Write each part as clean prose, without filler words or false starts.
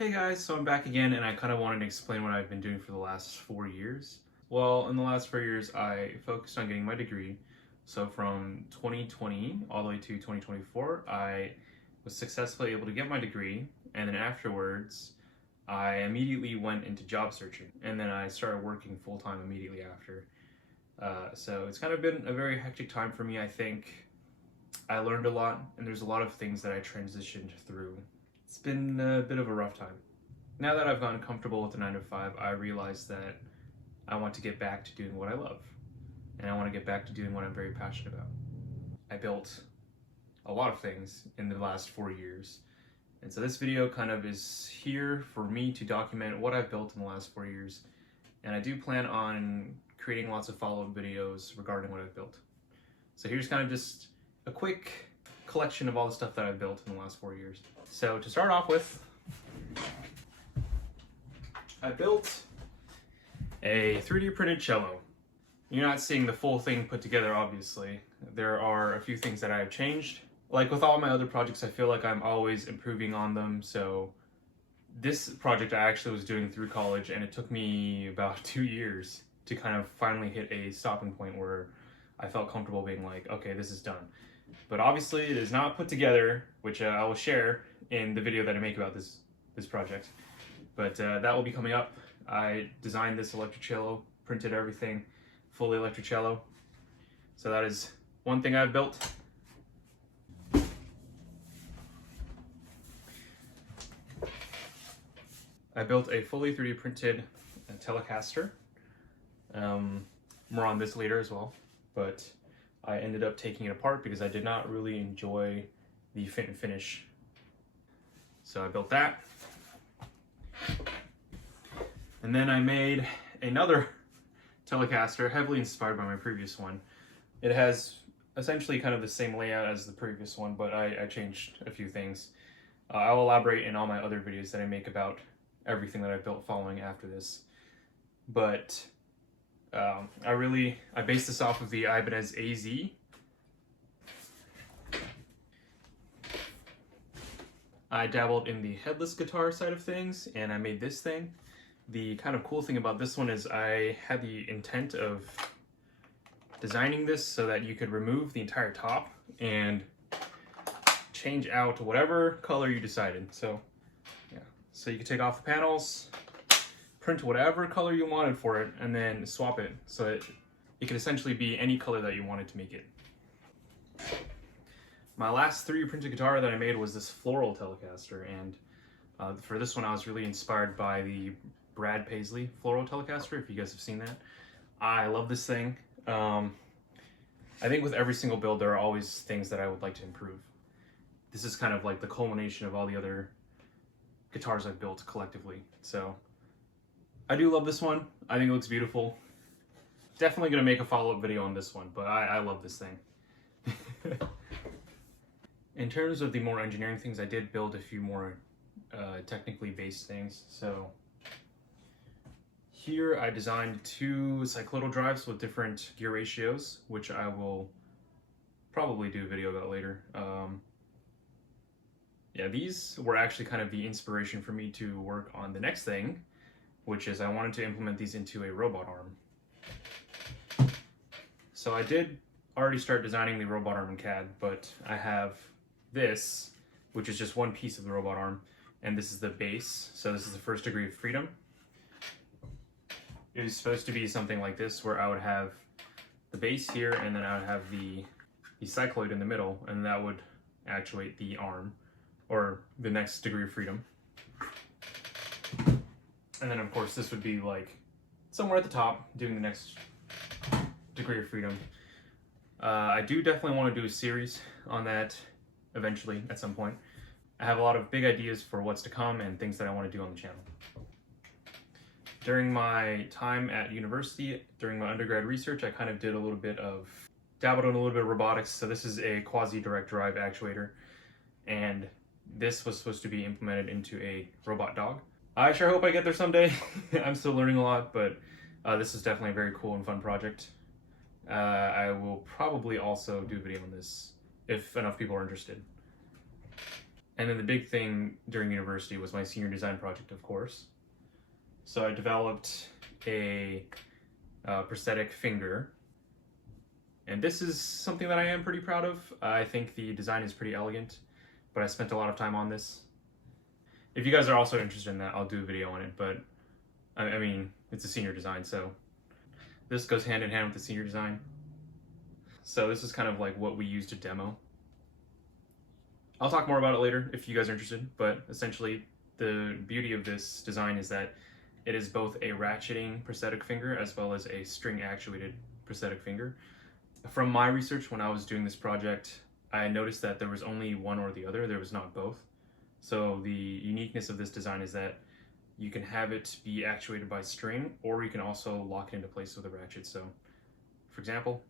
Hey guys, so I'm back again and I kind of wanted to explain what I've been doing for the last 4 years. Well, in the last 4 years, I focused on getting my degree. So from 2020 all the way to 2024, I was successfully able to get my degree, and then afterwards, I immediately went into job searching, and then I started working full-time immediately after. So it's kind of been a very hectic time for me. I think I learned a lot, and there's a lot of things that I transitioned through. It's been a bit of a rough time. Now that I've gotten comfortable with the 9 to 5, I realize that I want to get back to doing what I love. And I want to get back to doing what I'm very passionate about. I built a lot of things in the last 4 years. And so this video kind of is here for me to document what I've built in the last 4 years. And I do plan on creating lots of follow-up videos regarding what I've built. So here's kind of just a quick collection of all the stuff that I've built in the last 4 years. So to start off with, I built a 3D printed cello. You're not seeing the full thing put together, obviously. There are a few things that I have changed. Like with all my other projects, I feel like I'm always improving on them. So this project I actually was doing through college, and it took me about 2 years to kind of finally hit a stopping point where I felt comfortable being like, okay, this is done. But obviously it is not put together, which I will share in the video that I make about this project. But that will be coming up. I designed this electric cello, printed everything, fully electric cello. So that is one thing I've built. I built a fully 3D printed Telecaster. More on this later as well, but I ended up taking it apart because I did not really enjoy the fit and finish. So I built that. And then I made another Telecaster, heavily inspired by my previous one. It has essentially kind of the same layout as the previous one, but I changed a few things. I'll elaborate in all my other videos that I make about everything that I built following after this. But I based this off of the Ibanez AZ. I dabbled in the headless guitar side of things, and I made this thing. The kind of cool thing about this one is I had the intent of designing this so that you could remove the entire top and change out whatever color you decided. So yeah, so you could take off the panels, print whatever color you wanted for it, and then swap it so that it could essentially be any color that you wanted to make it. My last 3D printed guitar that I made was this floral Telecaster, and for this one I was really inspired by the Brad Paisley floral Telecaster, if you guys have seen that. I love this thing. I think with every single build there are always things that I would like to improve. This is kind of like the culmination of all the other guitars I've built collectively. So I do love this one. I think it looks beautiful. Definitely gonna make a follow-up video on this one, but I love this thing. In terms of the more engineering things, I did build a few more technically based things. So here I designed 2 cyclotl drives with different gear ratios, which I will probably do a video about later. Yeah, these were actually kind of the inspiration for me to work on the next thing, which is I wanted to implement these into a robot arm. So I did already start designing the robot arm in CAD, but I have this, which is just one piece of the robot arm, and this is the base. So this is the first degree of freedom. It is supposed to be something like this, where I would have the base here, and then I would have the cycloid in the middle, and that would actuate the arm, or the next degree of freedom. And then of course this would be like somewhere at the top, doing the next degree of freedom. I do definitely want to do a series on that eventually at some point. I have a lot of big ideas for what's to come and things that I want to do on the channel. During my time at university, during my undergrad research, I kind of dabbled in a little bit of robotics. So this is a quasi-direct drive actuator, and this was supposed to be implemented into a robot dog. I sure hope I get there someday. I'm still learning a lot, but this is definitely a very cool and fun project. I will probably also do a video on this if enough people are interested. And then the big thing during university was my senior design project, of course. So I developed a prosthetic finger. And this is something that I am pretty proud of. I think the design is pretty elegant, but I spent a lot of time on this. If you guys are also interested in that, I'll do a video on it, but I mean, it's a senior design, so this goes hand in hand with the senior design. So this is kind of like what we use to demo. I'll talk more about it later if you guys are interested, but essentially the beauty of this design is that it is both a ratcheting prosthetic finger as well as a string actuated prosthetic finger. From my research when I was doing this project, I noticed that there was only one or the other, there was not both. So the uniqueness of this design is that you can have it be actuated by string, or you can also lock it into place with a ratchet. So for example,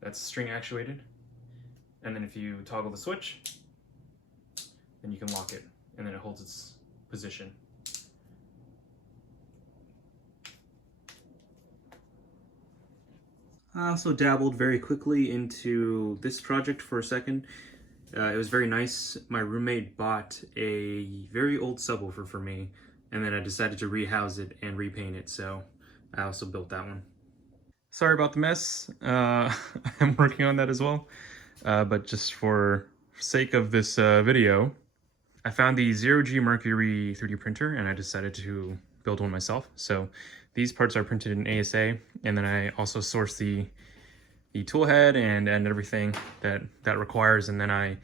that's string actuated. And then if you toggle the switch, then you can lock it, and then it holds its position. I also dabbled very quickly into this project for a second. It was very nice. My roommate bought a very old subwoofer for me, and then I decided to rehouse it and repaint it, so I also built that one. Sorry about the mess. I'm working on that as well, but just for sake of this video, I found the 0G Mercury 3D printer, and I decided to build one myself. So these parts are printed in ASA, and then I also sourced the tool head and everything that requires, and then I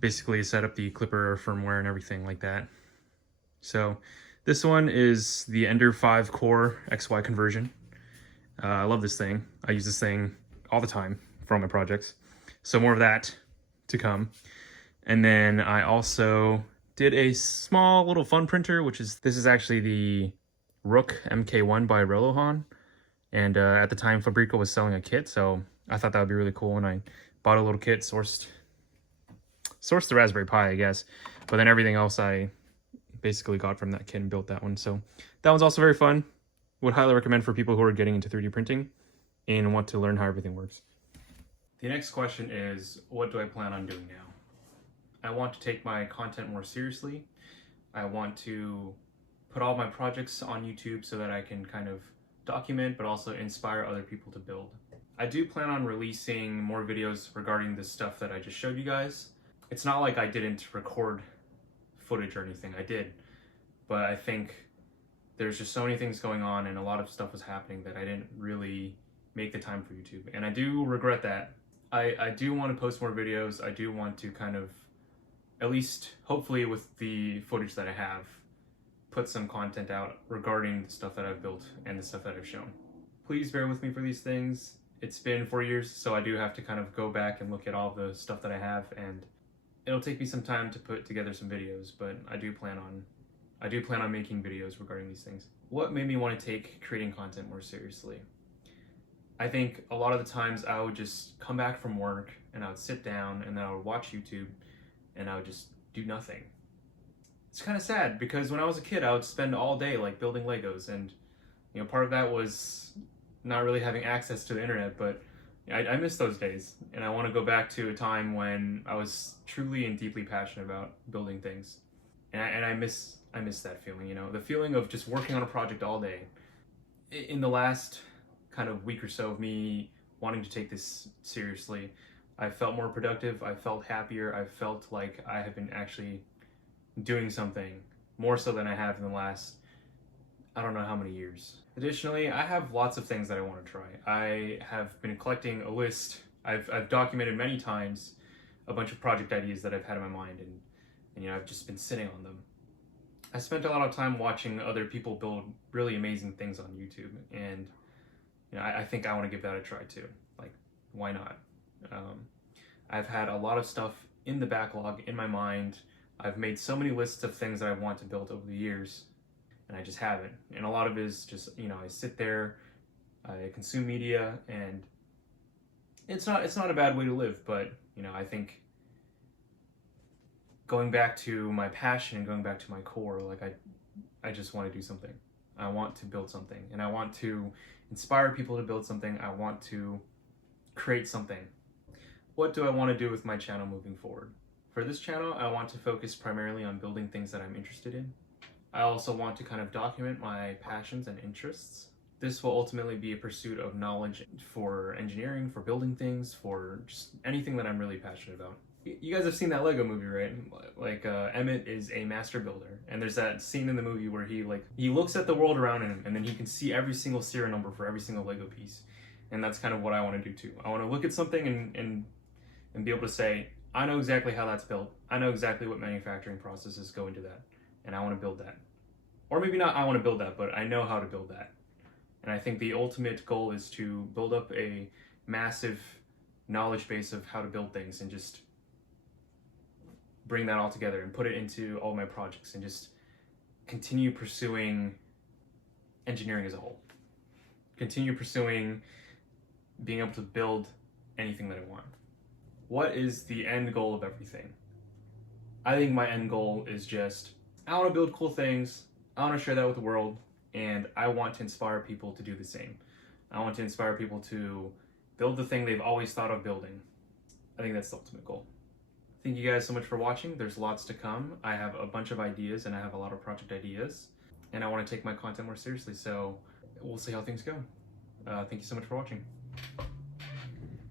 basically set up the clipper firmware and everything like that. So this one is the Ender 5 core XY conversion. I love this thing. I use this thing all the time for all my projects. So more of that to come. And then I also did a small little fun printer, this is actually the Rook MK1 by Rolohaun. And at the time, Fabrico was selling a kit, so I thought that would be really cool. And I bought a little kit, sourced the Raspberry Pi, I guess. But then everything else I basically got from that kit and built that one. So that one's also very fun. Would highly recommend for people who are getting into 3D printing and want to learn how everything works. The next question is, what do I plan on doing now? I want to take my content more seriously. I want to put all my projects on YouTube so that I can kind of document but also inspire other people to build. I do plan on releasing more videos regarding the stuff that I just showed you guys. It's not like I didn't record footage or anything, I did. But I think there's just so many things going on and a lot of stuff was happening that I didn't really make the time for YouTube. And I do regret that. I do want to post more videos. I do want to kind of, at least hopefully with the footage that I have, put some content out regarding the stuff that I've built and the stuff that I've shown. Please bear with me for these things. It's been 4 years, so I do have to kind of go back and look at all the stuff that I have, and it'll take me some time to put together some videos, but I do plan on making videos regarding these things. What made me want to take creating content more seriously? I think a lot of the times I would just come back from work and I would sit down and then I would watch YouTube and I would just do nothing. It's kind of sad because when I was a kid I would spend all day like building Legos, and you know, part of that was not really having access to the internet, but I miss those days, and I want to go back to a time when I was truly and deeply passionate about building things, and I miss that feeling, you know, the feeling of just working on a project all day. In the last kind of week or so of me wanting to take this seriously, I felt more productive, I felt happier, I felt like I have been actually doing something more so than I have in the last, I don't know how many years. Additionally, I have lots of things that I want to try. I have been collecting a list. I've documented many times a bunch of project ideas that I've had in my mind, and you know, I've just been sitting on them. I spent a lot of time watching other people build really amazing things on YouTube, and you know, I think I want to give that a try too. Like, why not? I've had a lot of stuff in the backlog in my mind. I've made so many lists of things that I want to build over the years, and I just haven't. And a lot of it is just, you know, I sit there, I consume media, and it's not a bad way to live, but you know, I think going back to my passion and going back to my core, like I just want to do something. I want to build something, and I want to inspire people to build something. I want to create something. What do I want to do with my channel moving forward? For this channel, I want to focus primarily on building things that I'm interested in. I also want to kind of document my passions and interests. This will ultimately be a pursuit of knowledge for engineering, for building things, for just anything that I'm really passionate about. You guys have seen that Lego movie, right? Like Emmett is a master builder, and there's that scene in the movie where he looks at the world around him, and then he can see every single serial number for every single Lego piece. And that's kind of what I want to do too. I want to look at something and be able to say, I know exactly how that's built. I know exactly what manufacturing processes go into that, and I want to build that. Or maybe not I want to build that, but I know how to build that. And I think the ultimate goal is to build up a massive knowledge base of how to build things and just bring that all together and put it into all my projects and just continue pursuing engineering as a whole. Continue pursuing being able to build anything that I want. What is the end goal of everything? I think my end goal is just, I want to build cool things, I want to share that with the world, and I want to inspire people to do the same. I want to inspire people to build the thing they've always thought of building. I think that's the ultimate goal. Thank you guys so much for watching. There's lots to come. I have a bunch of ideas and I have a lot of project ideas, and I want to take my content more seriously, so we'll see how things go. Thank you so much for watching.